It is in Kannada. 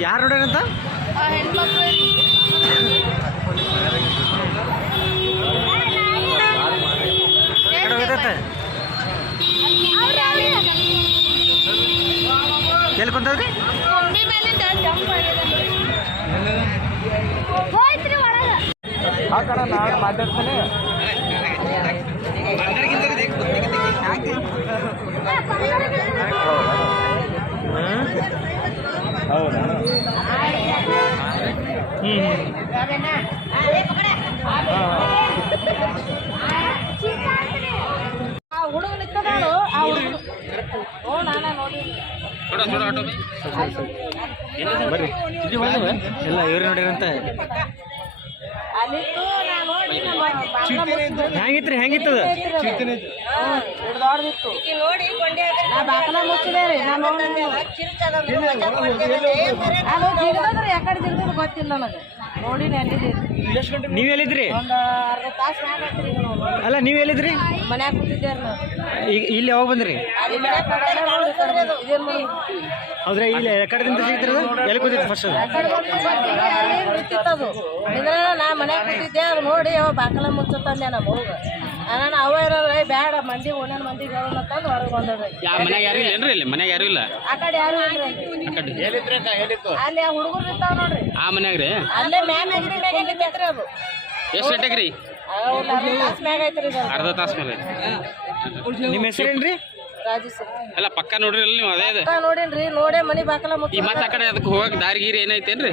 ಯಾರು ನೋಡ್ಯಾರಂತ ಎಲ್ಲಿ ಕುಂತದ್ರಿ ಮಾತಾಡ್ತಾನೆ ಹೌದಾ ಹುಡುಗ ನಿಂತದಾಳು ಆ ಹುಡುಗ ನಾನೇ ನೋಡಿ ಬರ್ರಿ ಎಲ್ಲ ಇವ್ರು ನೋಡ್ಯಾರಂತ ಹೆಂಗಿತ್ರಿ ಹೆಂಗಿತ್ತದ ಹಿಡ್ದಾಡ್ದಿತ್ತು ನಾ ಬಾಕಲ ಮುಚ್ಚಿದೆ ರೀ ಅದು ಜಿಗ್ದದ್ರಿ ಯಾಕಡೆ ಜಿಗ್ದದ್ ಗೊತ್ತಿಲ್ಲ ನನಗೆ ನೋಡಿ ಎಲ್ಲಿದ್ದೀರಿ ನೀವ್ ಎಲ್ಲಿದ್ರಿ ಒಂದು ಅರ್ಧ ತಾಸು ಮ್ಯಾಗ ಆಯ್ತ್ರಿ ಈಗ ನಾವು ಅಲ್ಲ ನೀವ್ ಎಲ್ಲಿದ್ರಿ ಮನ್ಯಾಗ ಕೂತಿದ್ದೇರಿ ನಾವು ಈಗ ಇಲ್ಲಿ ಯಾವಾಗ ಬಂದ್ರಿ ಇದೇನು ಮಾಡಿ ಹೌದ್ರಾ ಇಲ್ಲಿ ಕಡೆದಿಂದ ಸಿಗ್ತಿರೋದು ಎಲ್ಲಿ ಕೂತಿತ್ತು ಫಸ್ಟ್ ಅದು ಇದ್ರ ನಾ ಮನ್ಯಾಗ ಕೂತಿದ್ದೆ ಅದು ನೋಡಿ ಅವ ಬಾಕಲ ಮುಚ್ಚತ್ತಂದೆ ನಮ್ಮ ಹುಡುಗ ನಾನು ಅವ ಇರೋದು ಬ್ಯಾಡ ಮಂದಿ ಒಂದೊಂದು ಮಂದಿಗೆ ಹೇಳೋಣಂತಂದು ಹೊರಗೆ ಬಂದದ್ರಿ ಮನ್ಯಾಗ ಯಾರು ಇಲ್ಲ ಏನ್ರಿ ಇಲ್ಲಿ ಮನ್ಯಾಗ ಯಾರು ಇಲ್ಲ ಆ ಕಡೆ ಯಾರು ಅಲ್ಲಿ ಆ ಹುಡುಗರು ಇರ್ತಾವ ನೋಡ್ರಿ ಆ ಮನ್ಯಾಗ ರೀ ಅಲ್ಲೇ ಮ್ಯಾಗಿದ್ರಿ ಅದು ಎಷ್ಟು ಗಂಟೆಗೆ ರೀ ತಾಸು ಮ್ಯಾಗ ಐತ್ರಿ ಅರ್ಧ ತಾಸು ಮೇಲೆ ನಿಮ್ಮ ಹೆಸರೇನ್ರಿ ರಾಜೇಶ್ ಎಲ್ಲ ಪಕ್ಕ ನೋಡ್ರಿ ಅಲ್ಲಿ ನೀವು ಅದೇ ನೋಡೇನ್ರಿ ನೋಡೇ ಮನಿ ಬಾಕಲ ಈ ಮುಚ್ಚ ಮತ್ತೆ ಆ ಕಡೆ ಅದಕ್ಕೆ ಹೋಗಕ್ಕೆ ದಾರಿ ಗೀರಿ ಏನೈತೇನ್ರಿ